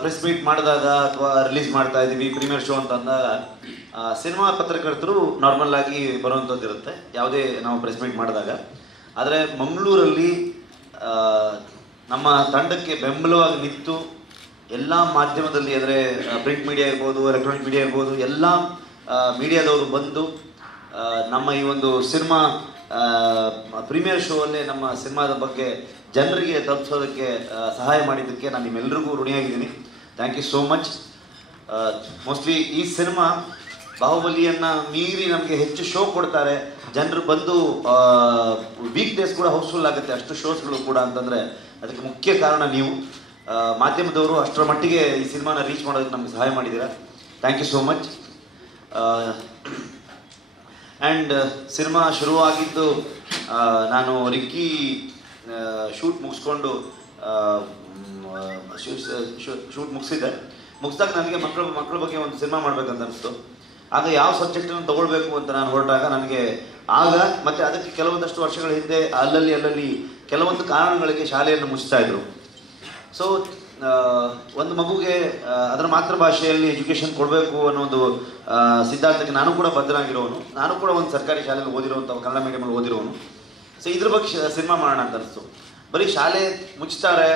Press meet ಮಾಡಿದಾಗ ಅಥವಾ release ಮಾಡ್ತಾ ಇದ್ದೀವಿ ಪ್ರೀಮಿಯರ್ ಶೋ ಅಂತ ಅಂದಾಗ ಸಿನಿಮಾ ಪತ್ರಕರ್ತರು ನಾರ್ಮಲ್ ಆಗಿ ಬರುವಂಥದ್ದು ಇರುತ್ತೆ ಯಾವುದೇ ನಾವು ಪ್ರೆಸ್ ಮೀಟ್ ಮಾಡಿದಾಗ. ಆದರೆ ಮಂಗಳೂರಲ್ಲಿ ನಮ್ಮ ತಂಡಕ್ಕೆ ಬೆಂಬಲವಾಗಿ ನಿಂತು ಎಲ್ಲ ಮಾಧ್ಯಮದಲ್ಲಿ ಅಂದರೆ ಪ್ರಿಂಟ್ ಮೀಡಿಯಾ ಇರ್ಬೋದು, ಎಲೆಕ್ಟ್ರಾನಿಕ್ ಮೀಡಿಯಾ ಇರ್ಬೋದು, ಎಲ್ಲ ಮೀಡಿಯಾದವರು ಬಂದು ನಮ್ಮ ಈ ಒಂದು ಸಿನಿಮಾ ಪ್ರೀಮಿಯರ್ ಶೋ ಅಲ್ಲೇ ನಮ್ಮ ಸಿನಿಮಾದ ಬಗ್ಗೆ ಜನರಿಗೆ ತಲುಪಿಸೋದಕ್ಕೆ ಸಹಾಯ ಮಾಡಿದ್ದಕ್ಕೆ ನಾನು ನಿಮ್ಮೆಲ್ಲರಿಗೂ ಋಣಿಯಾಗಿದ್ದೀನಿ. Thank you so much. Mostly ಈ ಸಿನಿಮಾ ಬಾಹುಬಲಿಯನ್ನು ಮೀರಿ ನಮಗೆ ಹೆಚ್ಚು ಶೋ ಕೊಡ್ತಾರೆ, ಜನರು ಬಂದು ವೀಕ್ ಡೇಸ್ ಕೂಡ ಹೌಸ್ಫುಲ್ ಆಗುತ್ತೆ ಅಷ್ಟು ಶೋಸ್ಗಳು ಕೂಡ ಅಂತಂದರೆ ಅದಕ್ಕೆ ಮುಖ್ಯ ಕಾರಣ ನೀವು ಮಾಧ್ಯಮದವರು ಅಷ್ಟರ ಮಟ್ಟಿಗೆ ಈ ಸಿನಿಮಾನ ರೀಚ್ ಮಾಡೋದಕ್ಕೆ ನಮಗೆ ಸಹಾಯ ಮಾಡಿದ್ದೀರಾ. Thank you so much. And cinema ಶುರುವಾಗಿದ್ದು ನಾನು ರಿಕ್ಕಿ ಶೂಟ್ ಮುಗಿಸ್ಕೊಂಡು ಶೂಟ್ ಮುಗಿಸಿದಾಗ ನನಗೆ ಮಕ್ಕಳ ಬಗ್ಗೆ ಒಂದು ಸಿನಿಮಾ ಮಾಡಬೇಕಂತ ಅನಿಸ್ತು. ಆಗ ಯಾವ ಸಬ್ಜೆಕ್ಟನ್ನು ತೊಗೊಳ್ಬೇಕು ಅಂತ ನಾನು ಹೊರಟಾಗ ನನಗೆ ಆಗ ಮತ್ತು ಅದಕ್ಕೆ ಕೆಲವೊಂದಷ್ಟು ವರ್ಷಗಳ ಹಿಂದೆ ಅಲ್ಲಲ್ಲಿ ಕೆಲವೊಂದು ಕಾರಣಗಳಿಗೆ ಶಾಲೆಯನ್ನು ಮುಚ್ತಾ ಇದ್ರು. ಸೊ ಒಂದು ಮಗುಗೆ ಅದರ ಮಾತೃಭಾಷೆಯಲ್ಲಿ ಎಜುಕೇಷನ್ ಕೊಡಬೇಕು ಅನ್ನೋ ಒಂದು ಸಿದ್ಧಾಂತಕ್ಕೆ ನಾನು ಕೂಡ ಬದ್ಧನಾಗಿರೋನು. ನಾನು ಕೂಡ ಒಂದು ಸರ್ಕಾರಿ ಶಾಲೆಯಲ್ಲಿ ಓದಿರೋವಂಥ ಕನ್ನಡ ಮೀಡಿಯಮಲ್ಲಿ ಓದಿರೋನು. ಸೊ ಇದ್ರ ಬಗ್ಗೆ ಸಿನಿಮಾ ಮಾಡೋಣ ಅಂತ ಅನಿಸ್ತು. ಬರೀ ಶಾಲೆ ಮುಚ್ತಾರೆ,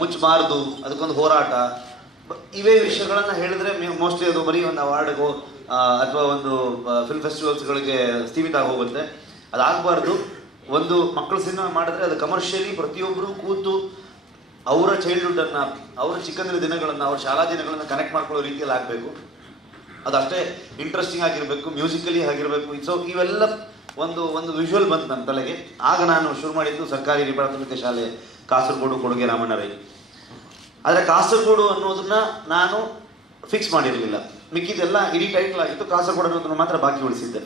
ಮುಚ್ಚಬಾರ್ದು, ಅದಕ್ಕೊಂದು ಹೋರಾಟ, ಇವೇ ವಿಷಯಗಳನ್ನು ಹೇಳಿದ್ರೆ ಮೋಸ್ಟ್ಲಿ ಅದು ಬರೀ ಒಂದು ಅವಾರ್ಡ್ಗೋ ಅಥವಾ ಒಂದು ಫಿಲ್ಮ್ ಫೆಸ್ಟಿವಲ್ಸ್ಗಳಿಗೆ ಸೀಮಿತ ಆಗೋಗುತ್ತೆ. ಅದಾಗಬಾರ್ದು. ಒಂದು ಮಕ್ಕಳು ಸಿನಿಮಾ ಮಾಡಿದ್ರೆ ಅದು ಕಮರ್ಷಿಯಲಿ ಪ್ರತಿಯೊಬ್ಬರು ಕೂತು ಅವರ ಚೈಲ್ಡ್ಹುಡ್ಡನ್ನು, ಅವರ ಚಿಕ್ಕಂದಿನ ದಿನಗಳನ್ನು, ಅವರ ಶಾಲಾ ದಿನಗಳನ್ನು ಕನೆಕ್ಟ್ ಮಾಡ್ಕೊಳ್ಳೋ ರೀತಿಯಲ್ಲಿ ಆಗಬೇಕು. ಅದಷ್ಟೇ ಇಂಟ್ರೆಸ್ಟಿಂಗ್ ಆಗಿರಬೇಕು, ಮ್ಯೂಸಿಕಲಿ ಆಗಿರಬೇಕು. ಸೊ ಇವೆಲ್ಲ ಒಂದು ವಿಜುವಲ್ ಬಂತು ನನ್ನ ತಲೆಗೆ. ಆಗ ನಾನು ಶುರು ಮಾಡಿದ್ದು ಸರ್ಕಾರಿ ಹಿರಿಯ ಪ್ರಾಥಮಿಕ ಶಾಲೆ ಕಾಸರಗೋಡು, ಕೊಡುಗೆ ರಾಮಣ್ಣರೈ. ಆದರೆ ಕಾಸರಗೋಡು ಅನ್ನೋದನ್ನ ನಾನು ಫಿಕ್ಸ್ ಮಾಡಿರಲಿಲ್ಲ. ಮಿಕ್ಕಿದೆಲ್ಲ ಇಡೀ ಟೈಟಲ್ ಆಗಿತ್ತು, ಕಾಸರಗೋಡು ಅನ್ನೋದನ್ನು ಮಾತ್ರ ಬಾಕಿ ಉಳಿಸಿದ್ದೆ.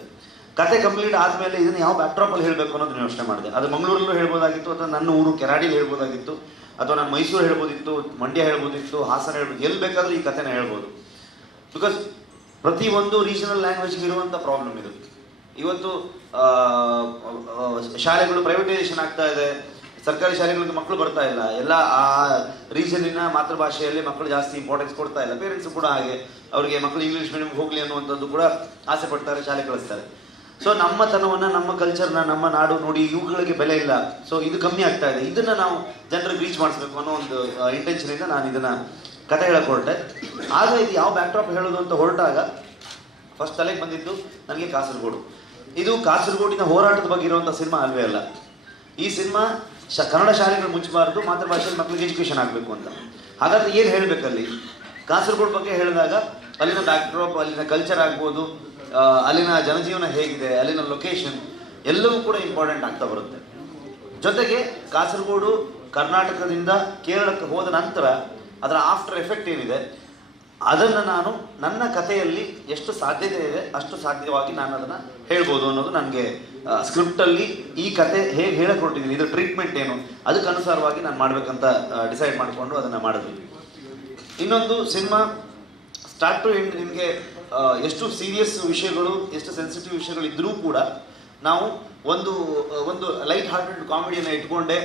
ಕತೆ ಕಂಪ್ಲೀಟ್ ಆದಮೇಲೆ ಇದನ್ನು ಯಾವ ಬ್ಯಾಕ್ಡ್ರಾಪಲ್ಲಿ ಹೇಳಬೇಕು ಅನ್ನೋದನ್ನ ಯೋಚನೆ ಮಾಡಿದೆ. ಅದು ಮಂಗಳೂರಲ್ಲೂ ಹೇಳ್ಬೋದಾಗಿತ್ತು, ಅಥವಾ ನನ್ನ ಊರು ಕೆರಾಡಿಲಿ ಹೇಳ್ಬೋದಾಗಿತ್ತು, ಅಥವಾ ನಾನು ಮೈಸೂರು ಹೇಳ್ಬೋದಿತ್ತು, ಮಂಡ್ಯ ಹೇಳ್ಬೋದಿತ್ತು, ಹಾಸನ ಹೇಳ್ಬೋದು, ಎಲ್ಲಿ ಬೇಕಾದರೂ ಈ ಕಥೆನ ಹೇಳ್ಬೋದು. ಬಿಕಾಸ್ ಪ್ರತಿಯೊಂದು ರೀಜನಲ್ ಲ್ಯಾಂಗ್ವೇಜ್ಗೆ ಇರುವಂಥ ಪ್ರಾಬ್ಲಮ್ ಇದು. ಇವತ್ತು ಶಾಲೆಗಳು ಪ್ರೈವೇಟೈಸೇಷನ್ ಆಗ್ತಾ ಇದೆ, ಸರ್ಕಾರಿ ಶಾಲೆಗಳಿಗೆ ಮಕ್ಕಳು ಬರ್ತಾ ಇಲ್ಲ, ಎಲ್ಲ ಆ ರೀಜನಿನ ಮಾತೃಭಾಷೆಯಲ್ಲಿ ಮಕ್ಕಳು ಜಾಸ್ತಿ ಇಂಪಾರ್ಟೆನ್ಸ್ ಕೊಡ್ತಾ ಇಲ್ಲ. ಪೇರೆಂಟ್ಸು ಕೂಡ ಹಾಗೆ, ಅವರಿಗೆ ಮಕ್ಕಳು ಇಂಗ್ಲೀಷ್ ಮೀಡಿಯಮ್ಗೆ ಹೋಗಲಿ ಅನ್ನುವಂಥದ್ದು ಕೂಡ ಆಸೆ ಪಡ್ತಾರೆ, ಶಾಲೆ ಕಳಿಸ್ತಾರೆ. ಸೊ ನಮ್ಮ ತನವನ್ನು, ನಮ್ಮ ಕಲ್ಚರ್ನ, ನಮ್ಮ ನಾಡು ನುಡಿ ಇವುಗಳಿಗೆ ಬೆಲೆ ಇಲ್ಲ. ಸೊ ಇದು ಕಮ್ಮಿ ಆಗ್ತಾ ಇದೆ. ಇದನ್ನು ನಾವು ಜನರಿಗೆ ರೀಚ್ ಮಾಡಿಸ್ಬೇಕು ಅನ್ನೋ ಒಂದು ಇಂಟೆನ್ಷನಿಂದ ನಾನು ಇದನ್ನು ಕತೆ ಹೇಳಕ್ಕೆ ಹೊರಟೆ. ಆಗ ಇದು ಯಾವ ಬ್ಯಾಕ್ಡ್ರಾಪ್ ಹೇಳೋದು ಅಂತ ಹೊರಟಾಗ ಫಸ್ಟ್ ತಲೆಗೆ ಬಂದಿದ್ದು ನನಗೆ ಕಾಸರಗೋಡು. ಇದು ಕಾಸರಗೋಡಿನ ಹೋರಾಟದ ಬಗ್ಗೆ ಇರುವಂಥ ಸಿನಿಮಾ ಅಲ್ವೇ ಅಲ್ಲ. ಈ ಸಿನಿಮಾ ಕನ್ನಡ ಶಾಲೆಗಳು ಮುಚ್ಚಬಾರ್ದು, ಮಾತೃಭಾಷೆಯಲ್ಲಿ ಮಕ್ಕಳಿಗೆ ಎಜುಕೇಷನ್ ಆಗಬೇಕು ಅಂತ. ಹಾಗಾದ್ರೆ ಏನು ಹೇಳಬೇಕಲ್ಲಿ? ಕಾಸರಗೋಡು ಬಗ್ಗೆ ಹೇಳಿದಾಗ ಅಲ್ಲಿನ ಬ್ಯಾಕ್ಡ್ರಾಪ್, ಅಲ್ಲಿನ ಕಲ್ಚರ್ ಆಗ್ಬೋದು, ಅಲ್ಲಿನ ಜನಜೀವನ ಹೇಗಿದೆ, ಅಲ್ಲಿನ ಲೊಕೇಶನ್ ಎಲ್ಲವೂ ಕೂಡ ಇಂಪಾರ್ಟೆಂಟ್ ಆಗ್ತಾ ಬರುತ್ತೆ. ಜೊತೆಗೆ ಕಾಸರಗೋಡು ಕರ್ನಾಟಕದಿಂದ ಕೇರಳಕ್ಕೆ ಹೋದ ನಂತರ ಅದರ ಆಫ್ಟರ್ ಎಫೆಕ್ಟ್ ಏನಿದೆ ಅದನ್ನು ನಾನು ನನ್ನ ಕಥೆಯಲ್ಲಿ ಎಷ್ಟು ಸಾಧ್ಯತೆ ಇದೆ ಅಷ್ಟು ಸಾಧ್ಯವಾಗಿ ನಾನು ಅದನ್ನು ಹೇಳ್ಬೋದು ಅನ್ನೋದು ನನಗೆ ಸ್ಕ್ರಿಪ್ಟಲ್ಲಿ ಈ ಕತೆ ಹೇಗೆ ಹೇಳಕ್ಕೆ ಹೊರಟಿದ್ದೀನಿ, ಇದು ಟ್ರೀಟ್ಮೆಂಟ್ ಏನು, ಅದಕ್ಕೆ ಅನುಸಾರವಾಗಿ ನಾನು ಮಾಡಬೇಕಂತ ಡಿಸೈಡ್ ಮಾಡಿಕೊಂಡು ಅದನ್ನು ಮಾಡಿದ್ವಿ. ಇನ್ನೊಂದು ಸಿನಿಮಾ ಸ್ಟಾರ್ಟ್ ಟು ಎಂಡ್ ನಿಮಗೆ ಎಷ್ಟು ಸೀರಿಯಸ್ ವಿಷಯಗಳು, ಎಷ್ಟು ಸೆನ್ಸಿಟಿವ್ ವಿಷಯಗಳು ಇದ್ದರೂ ಕೂಡ ನಾವು ಒಂದು ಲೈಟ್ ಹಾರ್ಟೆಡ್ ಕಾಮಿಡಿಯನ್ನು ಇಟ್ಕೊಂಡೆ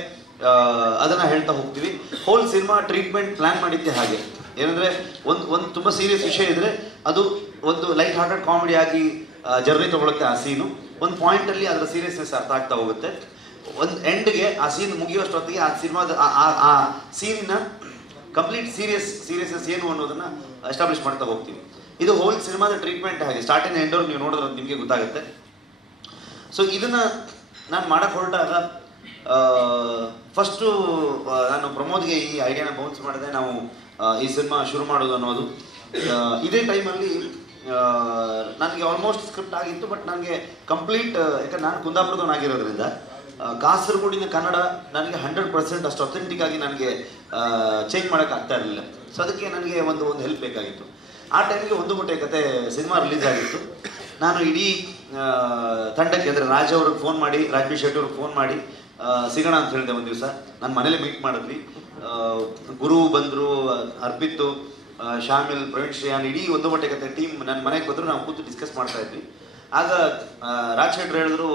ಅದನ್ನು ಹೇಳ್ತಾ ಹೋಗ್ತೀವಿ. ಹೋಲ್ ಸಿನಿಮಾ ಟ್ರೀಟ್ಮೆಂಟ್ ಪ್ಲ್ಯಾನ್ ಮಾಡಿದ್ದೆ ಹಾಗೆ. ಏನಂದರೆ ಒಂದು ತುಂಬ ಸೀರಿಯಸ್ ವಿಷಯ ಇದ್ದರೆ ಅದು ಒಂದು ಲೈಟ್ ಹಾರ್ಟೆಡ್ ಕಾಮಿಡಿ ಆಗಿ ಜರ್ನಿ ತೊಗೊಳುತ್ತೆ ಆ ಸೀನು. ಒಂದು ಪಾಯಿಂಟಲ್ಲಿ ಅದರ ಸೀರಿಯಸ್ನೆಸ್ ಅರ್ಥ ಆಗ್ತಾ ಹೋಗುತ್ತೆ. ಒಂದು ಎಂಡ್ಗೆ ಆ ಸೀನ್ ಮುಗಿಯುವಷ್ಟೊತ್ತಿಗೆ ಆ ಸಿನಿಮಾದ ಆ ಸೀನಿನ ಕಂಪ್ಲೀಟ್ ಸೀರಿಯಸ್ನೆಸ್ ಏನು ಅನ್ನೋದನ್ನು ಎಸ್ಟಾಬ್ಲಿಷ್ ಮಾಡ್ತಾ ಹೋಗ್ತೀವಿ. ಇದು ಹೋಲ್ ಸಿನಿಮಾದ ಟ್ರೀಟ್ಮೆಂಟ್ ಹಾಗೆ. ಸ್ಟಾರ್ಟಿಂಗ್ ಎಂಡವ್ರು ನೀವು ನೋಡಿದ್ರೆ ನಿಮಗೆ ಗೊತ್ತಾಗುತ್ತೆ. ಸೊ ಇದನ್ನು ನಾನು ಮಾಡಕ್ಕೆ ಹೊರಟಾಗ ಫಸ್ಟು ನಾನು ಪ್ರಮೋದ್ಗೆ ಈ ಐಡಿಯಾನ ಬೌನ್ಸ್ ಮಾಡಿದೆ, ನಾವು ಈ ಸಿನಿಮಾ ಶುರು ಮಾಡೋದು ಅನ್ನೋದು. ಇದೇ ಟೈಮಲ್ಲಿ ನನಗೆ ಆಲ್ಮೋಸ್ಟ್ ಸ್ಕ್ರಿಪ್ಟ್ ಆಗಿತ್ತು, ಬಟ್ ನನಗೆ ಕಂಪ್ಲೀಟ್, ಯಾಕಂದ್ರೆ ನಾನು ಕುಂದಾಪುರದವನಾಗಿರೋದ್ರಿಂದ ಕಾಸರಗೋಡಿನ ಕನ್ನಡ ನನಗೆ 100% ಅಷ್ಟು ಅಥೆಂಟಿಕ್ ಆಗಿ ನನಗೆ ಚೇಂಜ್ ಮಾಡೋಕ್ಕೆ ಆಗ್ತಾ ಇರಲಿಲ್ಲ. ಸೊ ಅದಕ್ಕೆ ನನಗೆ ಒಂದು ಹೆಲ್ಪ್ ಬೇಕಾಗಿತ್ತು. ಆ ಟೈಮಿಗೆ ಒಂದು ಗಂಟೆ ಕತೆ ಸಿನಿಮಾ ರಿಲೀಸ್ ಆಗಿತ್ತು. ನಾನು ಇಡೀ ತಂಡಕ್ಕೆ, ಅಂದರೆ ರಾಜ್ ಅವ್ರಿಗೆ ಫೋನ್ ಮಾಡಿ, ರಾಜ್ ಬಿ ಶೆಟ್ಟಿ ಅವ್ರಿಗೆ ಫೋನ್ ಮಾಡಿ ಸಿಗೋಣ ಅಂತ ಹೇಳಿದೆ. ಒಂದು ದಿವಸ ನನ್ನ ಮನೇಲಿ ಮೀಟ್ ಮಾಡಿದ್ವಿ. ಗುರು ಬಂದರು, ಅರ್ಪಿತ್ತು, ಶಾಮಿಲ್, ಪ್ರವೀಣ್ ಶ್ರೇಯಾನ್, ಇಡೀ ಒಂದು ಗಂಟೆ ಕತೆ ಟೀಮ್ ನನ್ನ ಮನೆಗೆ ಬಂದರು. ನಾವು ಕೂತು ಡಿಸ್ಕಸ್ ಮಾಡ್ತಾ ಇದ್ವಿ. ಆಗ ರಾಜ್ ಶೆಟ್ರು ಹೇಳಿದ್ರು,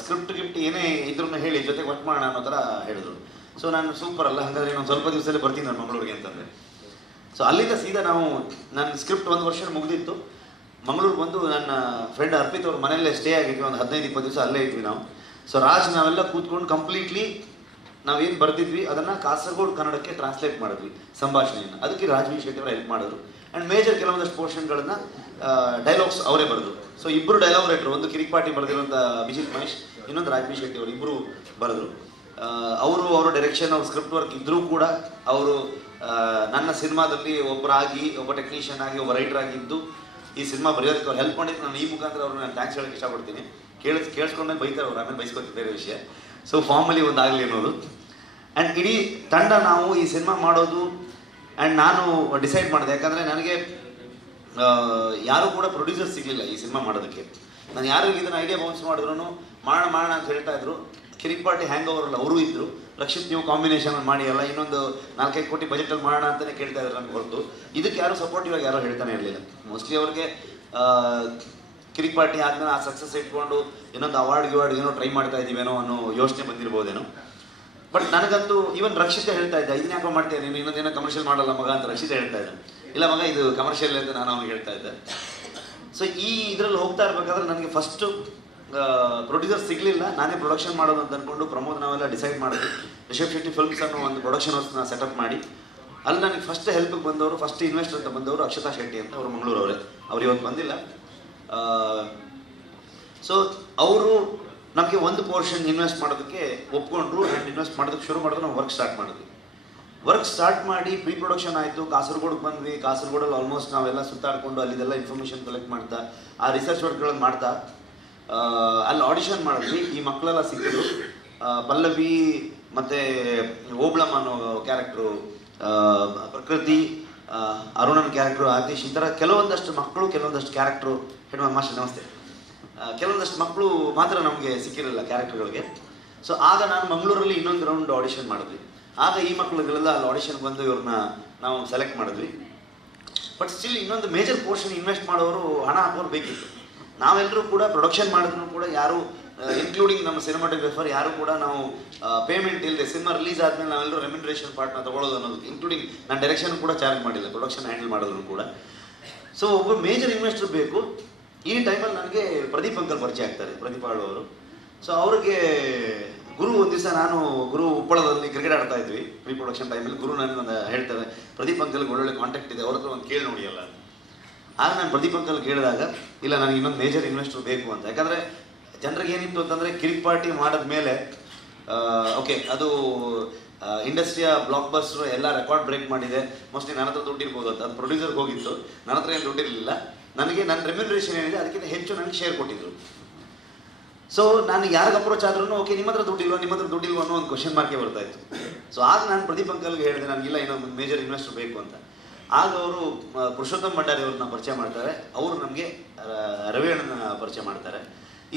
ಸ್ಕ್ರಿಪ್ಟ್ ಗಿಫ್ಟ್ ಏನೇ ಇದ್ರೂ ಹೇಳಿ, ಜೊತೆಗೆ ವರ್ಕ್ ಮಾಡೋಣ ಅನ್ನೋ ಥರ ಹೇಳಿದ್ರು. ಸೊ ನಾನು ಸೂಪರ್ ಅಲ್ಲ, ಹಾಗಾದ್ರೆ ಇನ್ನೊಂದು ಸ್ವಲ್ಪ ದಿವಸದಲ್ಲಿ ಬರ್ತೀನಿ ನಾನು ಮಂಗಳೂರಿಗೆ ಅಂತಂದರೆ. ಸೊ ಅಲ್ಲಿಂದ ಸೀದಾ ನಾವು ನನ್ನ ಸ್ಕ್ರಿಪ್ಟ್ 1 ವರ್ಷ ಮುಗಿದಿತ್ತು. ಮಂಗಳೂರು ಬಂದು ನನ್ನ ಫ್ರೆಂಡ್ ಅರ್ಪಿತ್ ಅವ್ರ ಮನೆಯಲ್ಲೇ ಸ್ಟೇ ಆಗಿದ್ವಿ, ಒಂದು 15-20 ದಿವಸ ಅಲ್ಲೇ ಇದ್ವಿ ನಾವು. ಸೊ ರಾಜ್ ನಾವೆಲ್ಲ ಕೂತ್ಕೊಂಡು ಕಂಪ್ಲೀಟ್ಲಿ ನಾವೇನು ಬರ್ತಿದ್ವಿ ಅದನ್ನು ಕಾಸರಗೋಡು ಕನ್ನಡಕ್ಕೆ ಟ್ರಾನ್ಸ್ಲೇಟ್ ಮಾಡಿದ್ವಿ ಸಂಭಾಷಣೆಯನ್ನು. ಅದಕ್ಕೆ ರಾಜ್ ಬಿ ಶೆಟ್ಟಿ ಅವರು ಹೆಲ್ಪ್ ಮಾಡಿದ್ರು. ಆ್ಯಂಡ್ ಮೇಜರ್ ಕೆಲವೊಂದಷ್ಟು ಪೋರ್ಷನ್ಗಳನ್ನು ಡೈಲಾಗ್ಸ್ ಅವರೇ ಬರೆದು. ಸೊ ಇಬ್ಬರು ಡೈಲಾಗ್ ರೈಟರು, ಒಂದು ಕಿರಿಕ್ಪಾಟಿ ಬರೆದಿರುವಂಥ ಅಭಿಜಿತ್ ಮಹೇಶ್, ಇನ್ನೊಂದು ರಾಜ್ ಬಿ ಶೆಟ್ಟಿ ಅವರು ಇಬ್ಬರು ಬರೆದ್ರು. ಅವರು ಅವರ ಡೈರೆಕ್ಷನ್, ಅವ್ರ ಸ್ಕ್ರಿಪ್ಟ್ ವರ್ಕ್ ಇದ್ದರೂ ಕೂಡ ಅವರು ನನ್ನ ಸಿನಿಮಾದಲ್ಲಿ ಒಬ್ಬ ಟೆಕ್ನಿಷಿಯನ್ ಆಗಿ, ಒಬ್ಬ ರೈಟರ್ ಆಗಿ ಇದ್ದು ಈ ಸಿನಿಮಾ ಬರೆಯೋದಕ್ಕೆ ಅವ್ರು ಹೆಲ್ಪ್ ಮಾಡಿದ್ದು. ನಾನು ಈ ಮುಖಾಂತರ ಅವ್ರನ್ನ ನಾನು ಥ್ಯಾಂಕ್ಸ್ ಹೇಳೋಕ್ಕೆ ಇಷ್ಟಪಡ್ತೀನಿ. ಕೇಳಿಸ್ಕೊಂಡೆ ಬೈತಾರೆ ಅವ್ರು, ಆಮೇಲೆ ಬೈಸ್ಕೊತೀವಿ, ಬೇರೆ ವಿಷಯ. ಸೊ ಫಾರ್ಮಲಿ ಒಂದಾಗಲಿ ಅನ್ನೋದು. ಆ್ಯಂಡ್ ಇಡೀ ತಂಡ ನಾವು ಈ ಸಿನಿಮಾ ಮಾಡೋದು. ಆ್ಯಂಡ್ ನಾನು ಡಿಸೈಡ್ ಮಾಡಿದೆ, ಯಾಕಂದರೆ ನನಗೆ ಯಾರೂ ಕೂಡ ಪ್ರೊಡ್ಯೂಸರ್ ಸಿಗಲಿಲ್ಲ ಈ ಸಿನಿಮಾ ಮಾಡೋದಕ್ಕೆ. ನಾನು ಯಾರಿಗೆ ಇದನ್ನು ಐಡಿಯಾ ಬೌನ್ಸ್ ಮಾಡಿದ್ರು ಮಾಡೋಣ ಅಂತ ಹೇಳ್ತಾ ಇದ್ರು. ಕಿರಿಕ್ಪಾಟಿ ಹ್ಯಾಂಗ್ ಓವರಲ್ಲ ಅವರು ಇದ್ದರು, ರಕ್ಷಿತ್ ನೀವು ಕಾಂಬಿನೇಷನ್ ಮಾಡಿ ಅಲ್ಲ ಇನ್ನೊಂದು 4-5 ಕೋಟಿ ಬಜೆಟಲ್ಲಿ ಮಾಡೋಣ ಅಂತಲೇ ಕೇಳ್ತಾ ಇದ್ರು ನನಗೆ ಹೊರತು ಇದಕ್ಕೆ ಯಾರು ಸಪೋರ್ಟಿವ್ ಆಗಿ ಯಾರೂ ಹೇಳ್ತಾನೆ ಇರಲಿಲ್ಲ. ಮೋಸ್ಟ್ಲಿ ಅವ್ರಿಗೆ ಕಿರಿಕ್ಪಾಟಿ ಆದ್ಮೇಲೆ ಆ ಸಕ್ಸಸ್ ಇಟ್ಕೊಂಡು ಇನ್ನೊಂದು ಅವಾರ್ಡ್ ಏನೋ ಟ್ರೈ ಮಾಡ್ತಾ ಇದ್ದೀವೇನೋ ಅನ್ನೋ ಯೋಚನೆ ಬಂದಿರ್ಬೋದೇನೋ. ಬಟ್ ನನಗಂತೂ ಈವನ್ ರಕ್ಷಿತ ಹೇಳ್ತಾ ಇದ್ದ, ಇದನ್ನ ಯಾಕೋ ಮಾಡ್ತೇನೆ ನೀನು, ಇನ್ನೊಂದೇನೋ ಕಮರ್ಷಿಯಲ್ ಮಾಡಲ್ಲ ಮಗ ಅಂತ ರಕ್ಷಿತ ಹೇಳ್ತಾ ಇದ್ದ. ಇಲ್ಲ ಮಗ ಇದು ಕಮರ್ಷಿಯಲ್ ಅಂತ ನಾನು ಅವ್ನಿಗೆ ಹೇಳ್ತಾ ಇದ್ದೆ. ಸೊ ಈ ಇದರಲ್ಲಿ ಹೋಗ್ತಾ ಇರಬೇಕಾದ್ರೆ ನನಗೆ ಫಸ್ಟು ಪ್ರೊಡ್ಯೂಸರ್ ಸಿಗಲಿಲ್ಲ, ನಾನೇ ಪ್ರೊಡಕ್ಷನ್ ಮಾಡೋದು ಅಂತ ಅಂದ್ಕೊಂಡು ಪ್ರಮೋದ್ ನಾವೆಲ್ಲ ಡಿಸೈಡ್ ಮಾಡಿದ್ವಿ. ರಿಷಬ್ ಶೆಟ್ಟಿ ಫಿಲ್ಮ್ಸ್ ಅನ್ನೋ ಒಂದು ಪ್ರೊಡಕ್ಷನ್ ಹೌಸ್ನ ಸೆಟಪ್ ಮಾಡಿ, ಅಲ್ಲಿ ನನಗೆ ಫಸ್ಟ್ ಹೆಲ್ಪಿಗೆ ಬಂದವರು, ಫಸ್ಟ್ ಇನ್ವೆಸ್ಟರ್ ಅಂತ ಬಂದವರು ಅಕ್ಷತಾ ಶೆಟ್ಟಿ ಅಂತ, ಅವರು ಮಂಗಳೂರವರೇ. ಅವ್ರು ಇವತ್ತು ಬಂದಿಲ್ಲ. ಸೊ ಅವರು ನಮಗೆ ಒಂದು ಪೋರ್ಷನ್ ಇನ್ವೆಸ್ಟ್ ಮಾಡೋದಕ್ಕೆ ಒಪ್ಕೊಂಡ್ರು. ಆ್ಯಂಡ್ ಇನ್ವೆಸ್ಟ್ ಮಾಡೋದಕ್ಕೆ ಶುರು ಮಾಡಿದ್ರು. ನಾವು ವರ್ಕ್ ಸ್ಟಾರ್ಟ್ ಮಾಡಿ ಪ್ರೀ ಪ್ರೊಡಕ್ಷನ್ ಆಯಿತು. ಕಾಸರಗೋಡಿಗೆ ಬಂದ್ವಿ. ಕಾಸರಗೋಡಲ್ಲಿ ಆಲ್ಮೋಸ್ಟ್ ನಾವೆಲ್ಲ ಸುತ್ತಾಡಿಕೊಂಡು ಅಲ್ಲಿದೆಲ್ಲ ಇನ್ಫಾರ್ಮೇಷನ್ ಕಲೆಕ್ಟ್ ಮಾಡ್ತಾ, ಆ ರಿಸರ್ಚ್ ವರ್ಕ್ಗಳನ್ನು ಮಾಡ್ತಾ ಅಲ್ಲಿ ಆಡಿಷನ್ ಮಾಡಿದ್ವಿ. ಈ ಮಕ್ಕಳೆಲ್ಲ ಸಿಕ್ಕಿದ್ರು. ಪಲ್ಲವಿ ಮತ್ತು ಓಬ್ಳಮ್ಮ ಅನ್ನೋ ಕ್ಯಾರೆಕ್ಟ್ರು, ಪ್ರಕೃತಿ, ಅರುಣನ್ ಕ್ಯಾರೆಕ್ಟ್ರು, ಆತೀಶ್, ಈ ಥರ ಕೆಲವೊಂದಷ್ಟು ಮಕ್ಕಳು, ಕೆಲವೊಂದಷ್ಟು ಕ್ಯಾರೆಕ್ಟ್ರು, ಮಾಸ್ಟರ್ ನಮಸ್ತೆ, ಕೆಲವೊಂದಷ್ಟು ಮಕ್ಕಳು ಮಾತ್ರ ನಮಗೆ ಸಿಕ್ಕಿರಲಿಲ್ಲ ಕ್ಯಾರೆಕ್ಟರ್ಗಳಿಗೆ. ಸೊ ಆಗ ನಾನು ಮಂಗಳೂರಲ್ಲಿ ಇನ್ನೊಂದು ರೌಂಡ್ ಆಡಿಷನ್ ಮಾಡಿದ್ವಿ. ಆಗ ಈ ಮಕ್ಕಳುಗಳೆಲ್ಲ ಅಲ್ಲಿ ಆಡಿಷನ್ಗೆ ಬಂದು ಇವ್ರನ್ನ ನಾವು ಸೆಲೆಕ್ಟ್ ಮಾಡಿದ್ವಿ. ಬಟ್ ಸ್ಟಿಲ್ ಇನ್ನೊಂದು ಮೇಜರ್ ಪೋರ್ಷನ್ ಇನ್ವೆಸ್ಟ್ ಮಾಡೋರು, ಹಣ ಹಾಕೋರು ಬೇಕಿತ್ತು. ನಾವೆಲ್ಲರೂ ಕೂಡ ಪ್ರೊಡಕ್ಷನ್ ಮಾಡಿದ್ರು ಕೂಡ ಯಾರು, ಇನ್ಕ್ಲೂಡಿಂಗ್ ನಮ್ಮ ಸಿನಿಮಾಟೋಗ್ರಫರ್, ಯಾರು ಕೂಡ ನಾವು ಪೇಮೆಂಟ್ ಇಲ್ಲದೆ ಸಿನಿಮಾ ರಿಲೀಸ್ ಆದಮೇಲೆ ನಾವೆಲ್ಲರೂ ರೆಮ್ಯುನರೇಷನ್ ಪಾರ್ಟ್ನ ತೊಗೊಳ್ಳೋದು ಅನ್ನೋದಕ್ಕೆ, ಇನ್ಕ್ಲೂಡಿಂಗ್ ನಾನು ಡೈರೆಕ್ಷನ್ ಕೂಡ ಚಾರ್ಜ್ ಮಾಡಿಲ್ಲ, ಪ್ರೊಡಕ್ಷನ್ ಹ್ಯಾಂಡಲ್ ಮಾಡಿದ್ರು ಕೂಡ. ಸೊ ಒಬ್ಬ ಮೇಜರ್ ಇನ್ವೆಸ್ಟರ್ ಬೇಕು. ಈ ಟೈಮಲ್ಲಿ ನನಗೆ ಪ್ರದೀಪ್ ಅಂಕಲ್ ಪರಿಚಯ ಆಗ್ತಾರೆ, ಪ್ರದೀಪ್ ಆಳು ಅವರು. ಸೊ ಅವ್ರಿಗೆ ಗುರು ಒಂದು ದಿವಸ ಗುರು ಉಪ್ಪಳದಲ್ಲಿ ಕ್ರಿಕೆಟ್ ಆಡ್ತಾ ಇದ್ವಿ ಪ್ರೀ ಪ್ರೊಡಕ್ಷನ್ ಟೈಮಲ್ಲಿ. ಗುರು ನನಗೆ ಹೇಳ್ತಾರೆ, ಪ್ರದೀಪ್ ಅಂಕಲ್ಗೆ ಒಳ್ಳೊಳ್ಳೆ ಕಾಂಟ್ಯಾಕ್ಟ್ ಇದೆ, ಅವ್ರ ಹತ್ರ ಒಂದು ಕೇಳಿ ನೋಡಿ ಅಲ್ಲ. ಆಗ ನಾನು ಪ್ರದೀಪ್ ಅಂಕಲ್ ಕೇಳಿದಾಗ, ಇಲ್ಲ ನನಗೆ ಇನ್ನೊಂದು ಮೇಜರ್ ಇನ್ವೆಸ್ಟರ್ ಬೇಕು ಅಂತ. ಯಾಕಂದರೆ ಜನರಿಗೆ ಏನಿತ್ತು ಅಂತಂದರೆ ಕಿರಿಕ್ಪಾಟಿ ಮಾಡಿದ ಮೇಲೆ ಓಕೆ ಅದು ಇಂಡಸ್ಟ್ರಿಯ ಬ್ಲಾಕ್ ಬಸ್ಟ್ರು ಎಲ್ಲ ರೆಕಾರ್ಡ್ ಬ್ರೇಕ್ ಮಾಡಿದೆ, ಮೋಸ್ಟ್ಲಿ ನನ್ನ ಹತ್ರ ದುಡ್ಡಿರ್ಬೋದು ಅಂತ. ಅದು ಪ್ರೊಡ್ಯೂಸರ್ಗೆ ಹೋಗಿತ್ತು, ನನ್ನ ಹತ್ರ ಏನು ದುಡ್ಡಿರಲಿಲ್ಲ. ನನಗೆ ನನ್ನ ರೆಮ್ಯುನರೇಷನ್ ಏನಿದೆ ಅದಕ್ಕಿಂತ ಹೆಚ್ಚು ನನಗೆ ಶೇರ್ ಕೊಟ್ಟಿದ್ರು. ಸೊ ನಾನು ಯಾರಿಗೆ ಅಪ್ರೋಚ್ ಆದ್ರೂ ಓಕೆ ನಿಮ್ಮ ಹತ್ರ ದುಡ್ಡಿಲ್ವ ಅನ್ನೋ ಒಂದು ಕ್ವಶನ್ ಮಾರ್ಕೆ ಬರ್ತಾ ಇತ್ತು. ಸೊ ಆಗ ನಾನು ಪ್ರದೀಪ್ ಅಂಕಲ್ಗೆ ಹೇಳಿದೆ, ನನಗಿಲ್ಲ ಇನ್ನೊಂದು ಮೇಜರ್ ಇನ್ವೆಸ್ಟರ್ ಬೇಕು ಅಂತ. ಆಗ ಅವರು ಪುರುಷೋತ್ತಮ್ ಭಂಡಾರಿ ಅವ್ರನ್ನ ಪರಿಚಯ ಮಾಡ್ತಾರೆ. ಅವರು ನಮಗೆ ರವಿ ಅಣ್ಣನ ಪರಿಚಯ ಮಾಡ್ತಾರೆ.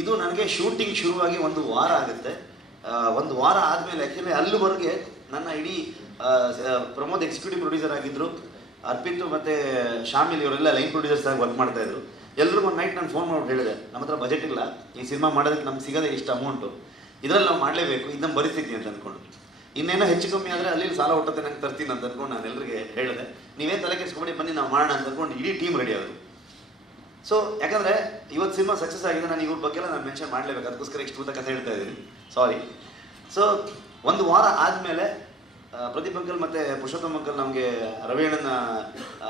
ಇದು ನನಗೆ ಶೂಟಿಂಗ್ ಶುರುವಾಗಿ 1 ವಾರ ಆಗುತ್ತೆ. 1 ವಾರ ಆದಮೇಲೆ ಆ್ಯಕ್ಚುಲಿ ಅಲ್ಲಿವರೆಗೆ ನನ್ನ ಇಡೀ ಪ್ರಮೋದ್ ಎಕ್ಸಿಕ್ಯೂಟಿವ್ ಪ್ರೊಡ್ಯೂಸರ್ ಆಗಿದ್ದರು, ಅರ್ಪಿತ್ ಮತ್ತು ಶಾಮಿಲ್ ಇವರೆಲ್ಲ ಲೈನ್ ಪ್ರೊಡ್ಯೂಸರ್ಸ್ ಆಗಿ ವರ್ಕ್ ಮಾಡ್ತಾಯಿದ್ರು. ಎಲ್ಲರಿಗೂ ಒಂದು ನೈಟ್ ನಾನು ಫೋನ್ ಮಾಡಿ ಹೇಳಿದೆ, ನಮ್ಮ ಹತ್ರ ಬಜೆಟ್ ಇಲ್ಲ, ಈ ಸಿನಿಮಾ ಮಾಡೋದಕ್ಕೆ ನಮ್ಗೆ ಸಿಗೋದೇ ಇಷ್ಟು ಅಮೌಂಟು, ಇದರಲ್ಲಿ ನಾವು ಮಾಡಲೇಬೇಕು, ಇದು ನಮ್ಮ ಪರಿಸ್ಥಿತಿ ಅಂತ ಅಂದ್ಕೊಂಡು. ಇನ್ನೇನೋ ಹೆಚ್ಚು ಕಮ್ಮಿ ಆದರೆ ಅಲ್ಲಿ ಸಾಲ ಹುಟ್ಟತ್ತೆ ನಂಗೆ ತರ್ತೀನಿ ಅಂತ ಅಂದ್ಕೊಂಡು ನಾನು ಎಲ್ಲರಿಗೆ ಹೇಳಿದೆ. ನೀವೇನು ತಲೆ ಕೆಡಿಸ್ಕೊಂಡು ಬನ್ನಿ ನಾವು ಮಾಡೋಣ ಅಂತ ಅಂದ್ಕೊಂಡು ಇಡೀ ಟೀಮ್ ರೆಡಿ ಆದರು. ಸೊ ಯಾಕಂದರೆ ಇವತ್ತು ಸಿನಿಮಾ ಸಕ್ಸಸ್ ಆಗಿದೆ, ನಾನು ಇವ್ರ ಬಗ್ಗೆ ನಾನು ಮೆನ್ಷನ್ ಮಾಡಲೇಬೇಕು, ಅದಕ್ಕೋಸ್ಕರ ಇಷ್ಟು ಕಥೆ ಹೇಳ್ತಾ ಇದ್ದೀನಿ, ಸಾರಿ. ಸೊ 1 ವಾರ ಆದಮೇಲೆ ಪ್ರದೀಪ್ ಅಂಕಲ್ ಮತ್ತು ಪುರುಷೋತ್ತಮ್ ಅಂಕಲ್ ನಮಗೆ ರವಿ ಅಣ್ಣನ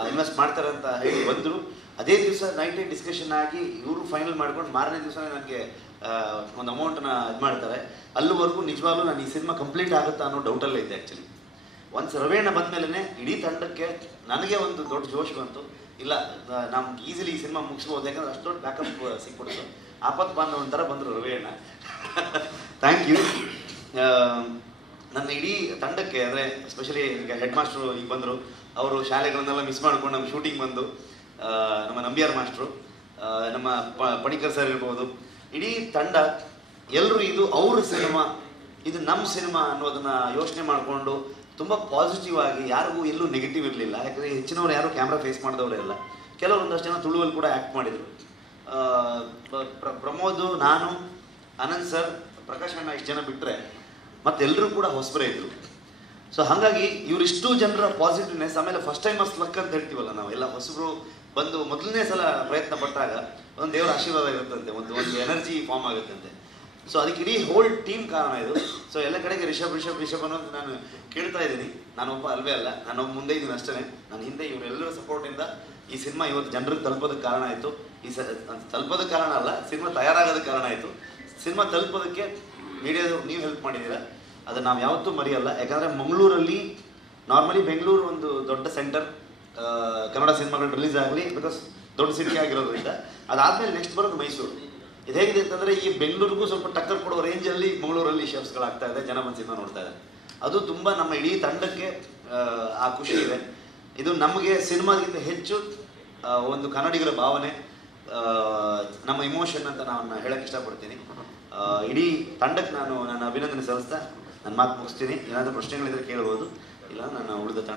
ಇನ್ವೆಸ್ಟ್ ಮಾಡ್ತಾರೆ ಅಂತ ಹೇಳಿ ಬಂದರು. ಅದೇ ದಿವಸ ನೈಟೇ ಡಿಸ್ಕಷನ್ ಆಗಿ ಇವರು ಫೈನಲ್ ಮಾಡ್ಕೊಂಡು ಮಾರನೇ ದಿವಸ ನನಗೆ ಒಂದು ಅಮೌಂಟನ್ನ ಇದು ಮಾಡ್ತಾರೆ. ಅಲ್ಲಿವರೆಗೂ ನಿಜವಾಗ್ಲೂ ನಾನು ಈ ಸಿನಿಮಾ ಕಂಪ್ಲೀಟ್ ಆಗುತ್ತಾ ಅನ್ನೋ ಡೌಟಲ್ಲೇ ಇದ್ದೆ ಆ್ಯಕ್ಚುಲಿ. ಒನ್ಸ್ ರವಿ ಅಣ್ಣ ಬಂದ ಮೇಲೆ ಇಡೀ ತಂಡಕ್ಕೆ ನನಗೆ ಒಂದು ದೊಡ್ಡ ಜೋಶ್ ಬಂತು. ಇಲ್ಲ ನಮ್ಗೆ ಈಸಿಲಿ ಈ ಸಿನಿಮಾ ಮುಗಿಸ್ಬೋದು, ಯಾಕಂದ್ರೆ ಅಷ್ಟು ದೊಡ್ಡ ಬ್ಯಾಕಪ್ ಸಿಕ್ಬಿಡ್ತು. ಆಪತ್ತು ಬಾಂಧವ ಒಂಥರ ಬಂದರು ರವಿ ಅಣ್ಣ. Thank you. ನನ್ನ ಇಡೀ ತಂಡಕ್ಕೆ, ಅಂದರೆ ಎಸ್ಪೆಷಲಿ ಈಗ ಹೆಡ್ ಮಾಸ್ಟ್ರು ಈಗ ಬಂದರು, ಅವರು ಶಾಲೆಗಳನ್ನೆಲ್ಲ ಮಿಸ್ ಮಾಡ್ಕೊಂಡು ನಮ್ಮ ಶೂಟಿಂಗ್ ಬಂದು, ನಮ್ಮ ನಂಬಿಯಾರ್ ಮಾಸ್ಟ್ರು, ನಮ್ಮ ಪಣಿಕರ್ ಸರ್ ಇರ್ಬೋದು, ಇಡೀ ತಂಡ ಎಲ್ಲರೂ ಇದು ಅವ್ರ ಸಿನಿಮಾ, ಇದು ನಮ್ಮ ಸಿನಿಮಾ ಅನ್ನೋದನ್ನು ಯೋಚನೆ ಮಾಡಿಕೊಂಡು ತುಂಬ ಪಾಸಿಟಿವ್ ಆಗಿ, ಯಾರಿಗೂ ಎಲ್ಲೂ ನೆಗೆಟಿವ್ ಇರಲಿಲ್ಲ. ಯಾಕಂದರೆ ಹೆಚ್ಚಿನವ್ರು ಯಾರು ಕ್ಯಾಮ್ರಾ ಫೇಸ್ ಮಾಡಿದವರೇ ಇಲ್ಲ. ಕೆಲವರು ಒಂದಷ್ಟು ಜನ ತುಳುವಲ್ಲಿ ಕೂಡ ಆ್ಯಕ್ಟ್ ಮಾಡಿದರು. ಪ್ರಮೋದ್, ನಾನು, ಅನಂತ್ ಸರ್, ಪ್ರಕಾಶ್ ಅಣ್ಣ ಇಷ್ಟು ಜನ ಬಿಟ್ಟರೆ ಮತ್ತೆಲ್ಲರೂ ಕೂಡ ಹೊಸಬರೇ ಇದ್ದರು. ಸೊ ಹಾಗಾಗಿ ಇವರಿಷ್ಟು ಜನರ ಪಾಸಿಟಿವ್ನೆಸ್, ಆಮೇಲೆ ಫಸ್ಟ್ ಟೈಮರ್ಸ್ ಲಕ್ ಅಂತ ಹೇಳ್ತೀವಲ್ಲ ನಾವೆಲ್ಲ, ಹೊಸಬ್ರು ಬಂದು ಮೊದಲನೇ ಸಲ ಪ್ರಯತ್ನ ಪಟ್ಟಾಗ ಒಂದು ದೇವರ ಆಶೀರ್ವಾದ ಇರುತ್ತಂತೆ, ಒಂದು ಎನರ್ಜಿ ಫಾರ್ಮ್ ಆಗುತ್ತಂತೆ. ಸೊ ಅದಕ್ಕೆ ಇಡೀ ಹೋಲ್ ಟೀಮ್ ಕಾರಣ ಇದು. ಸೊ ಎಲ್ಲ ಕಡೆಗೆ ರಿಷಬ್ ಅನ್ನೋದು ನಾನು ಕೇಳ್ತಾ ಇದ್ದೀನಿ. ನಾನೊಬ್ಬ ಅಲ್ವೇ ಅಲ್ಲ, ನಾನೊಬ್ಬ ಮುಂದೆ ಇದ್ದೀನಿ ಅಷ್ಟೇ. ನಾನು ಹಿಂದೆ ಇವರೆಲ್ಲರ ಸಪೋರ್ಟಿಂದ ಈ ಸಿನಿಮಾ ಇವತ್ತು ಜನರಿಗೆ ತಲುಪೋದಕ್ಕೆ ಕಾರಣ ಆಯಿತು. ತಲುಪೋದಕ್ಕೆ ಕಾರಣ ಅಲ್ಲ, ಸಿನಿಮಾ ತಯಾರಾಗೋದಕ್ಕೆ ಕಾರಣ ಆಯಿತು. ಸಿನಿಮಾ ತಲುಪೋದಕ್ಕೆ ಮೀಡಿಯಾದವ್ರು ನೀವು ಹೆಲ್ಪ್ ಮಾಡಿದ್ದೀರಾ, ಅದನ್ನು ನಾವು ಯಾವತ್ತೂ ಮರೆಯಲ್ಲ. ಯಾಕಂದರೆ ಮಂಗಳೂರಲ್ಲಿ ನಾರ್ಮಲಿ ಬೆಂಗಳೂರು ಒಂದು ದೊಡ್ಡ ಸೆಂಟರ್, ಕನ್ನಡ ಸಿನಿಮಾಗಳು ರಿಲೀಸ್ ಆಗಲಿ, ಬಿಕಾಸ್ ದೊಡ್ಡ ಸಿಟಿ ಆಗಿರೋದ್ರಿಂದ. ಅದಾದಮೇಲೆ ನೆಕ್ಸ್ಟ್ ಬರೋದು ಮೈಸೂರು. ಇದು ಹೇಗಿದೆ ಅಂತಂದರೆ ಈ ಬೆಂಗಳೂರಿಗೂ ಸ್ವಲ್ಪ ಟಕ್ಕರ್ ಕೊಡೋ ರೇಂಜಲ್ಲಿ ಮಂಗಳೂರಲ್ಲಿ ಶೇಪ್ಸ್ಗಳಾಗ್ತಾ ಇದೆ, ಜನ ಬಂದು ಸಿನಿಮಾ ನೋಡ್ತಾ ಇದ್ದಾರೆ. ಅದು ತುಂಬ ನಮ್ಮ ಇಡೀ ತಂಡಕ್ಕೆ ಆ ಖುಷಿ ಇದೆ. ಇದು ನಮಗೆ ಸಿನಿಮಾಗಿಂತ ಹೆಚ್ಚು ಒಂದು ಕನ್ನಡಿಗರ ಭಾವನೆ, ನಮ್ಮ ಇಮೋಷನ್ ಅಂತ ನಾನು ಹೇಳಕ್ಕೆ ಇಷ್ಟಪಡ್ತೀನಿ. ಇಡೀ ತಂಡಕ್ಕೆ ನಾನು ನನ್ನ ಅಭಿನಂದನೆ ಸಲ್ಲಿಸ್ತಾ ನನ್ನ ಮಾತು ಮುಗಿಸ್ತೀನಿ. ಏನಾದರೂ ಪ್ರಶ್ನೆಗಳಿದ್ರೆ ಕೇಳ್ಬೋದು, ಇಲ್ಲ ನಾನು ಉಳಿದ ತಂಡ